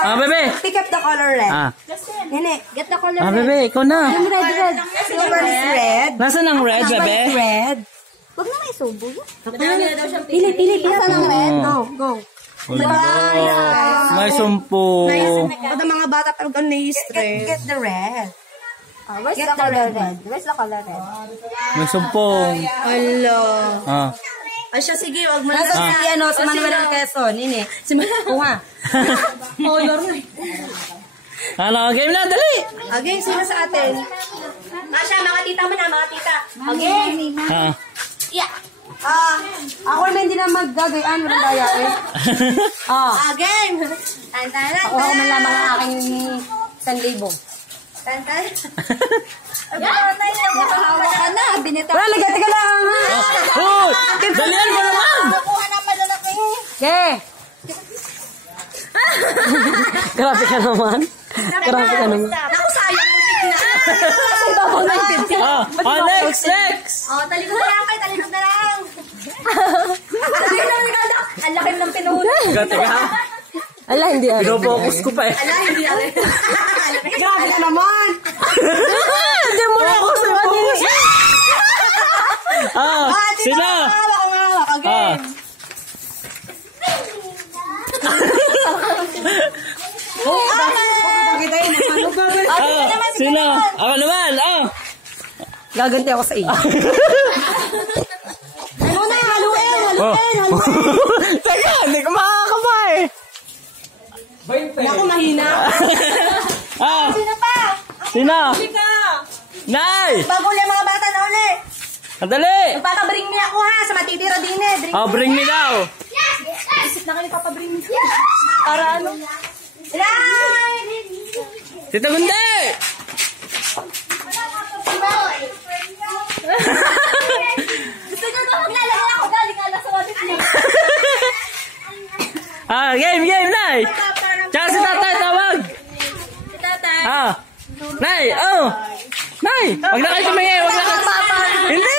Bebe. Pick up the color red. Nene, get the color red. Bebe, ikaw na. Yung red. Silver is red. Nasaan ang red, Bebe? Red. Huwag na may subo. Pili. Nasaan ang red? Go. May sumpo. Pag mga bata pag na-stress. Get the red. Where's the color red? May sumpong. Hello. Ay siya, sige, huwag mo na si Manuel Quezon. Ini. Si Manuel, kuha. Ano, game na, dali. Again, sino sa atin? Masha, mga tita mo na, mga tita. Again. Yeah. Ako naman hindi na maggagayan. Walang daya eh. Again. Ako man lamang ang aking 1,000. Nakahawa ka na. Binita. Wala, lagati ka lang. Dalian mo naman. Nakuha na malalaki. Yeah. Grabe ka naman. Naku, sayang mo tignan. Next. Talikod na lang. Talikod na lang. Ang laki ng pinuhulog. Teka. Ala, hindi ako. Pinopokus ko pa eh. Hindi ako. Grabe ka naman. Hindi mo na ako sa focus. Sila. Again. Sino? Ako naman. Gaganti ako sa iyo. Ano na? Haluin. Teka, hindi ko makakabay. Ako mahina. Sino pa? Sino? Nay! Bago ulit mga bata na ulit. Andali! Magpapabring me ako ha, sa matitira din eh. Bring me daw. Isip na kayo papabring me. Para ano? Tita Gundi! Gusto nyo ba maglalaro ako? Galing nga lang sa wadit mo. Game, Nay! Tsaka si tatay, tawag! Si tatay. Nay, Nay! Wag na kayo tumingi, wag na kayo. Hindi!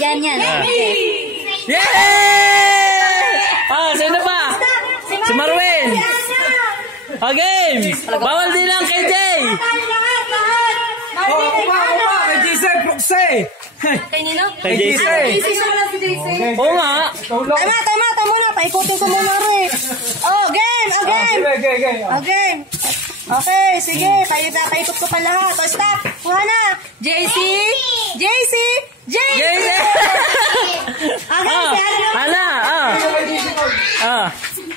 Yan. Yay! Sino pa? Si Marwin! Game! Bawal din lang kay Jay! Kay JC Proxy! Kay Nino? Kay JC! Oo nga! Tama na. Paikutin ko muna rin. Game! Game! Okay, sige. Paikot ko pa lahat. Stop! Kuha na! JC! Ana!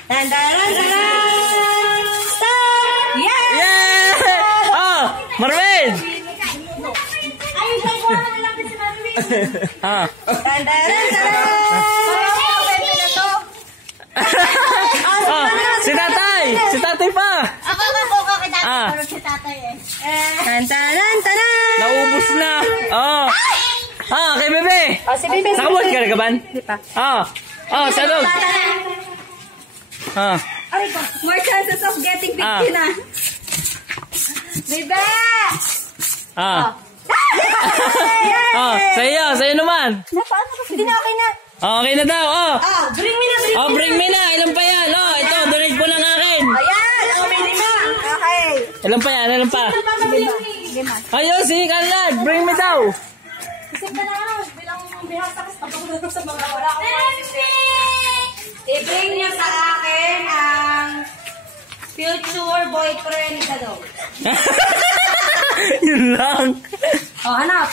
Tandaran! Stop! Yay! Marvin! Ayun siya, kuha na lang din si Marvin. Tandaran! Si tatay pa! Ako kita. Pero si tatay eh. Tandaran! Naubos na! Kay Bebe! Si Bebe. Nakabot ka na kaban? Hindi pa. Sabog! More chances of getting big na. Bebe! Sa'yo naman! Paano kasi? Hindi na okay na. Okay na daw, Bring me na. bring me na! Ilan pa yan? Ito, donate po ng akin! Ayan! May 5. Okay. Ilan pa yan? Ilan pa? Ayun, si Kanlad! Bring me daw! Isip ka na. Bilang bihasa kasi pagkakulog sa mga wala akong i-bring niya sa akin ang future boyfriend ka daw. Yun lang! Hanap.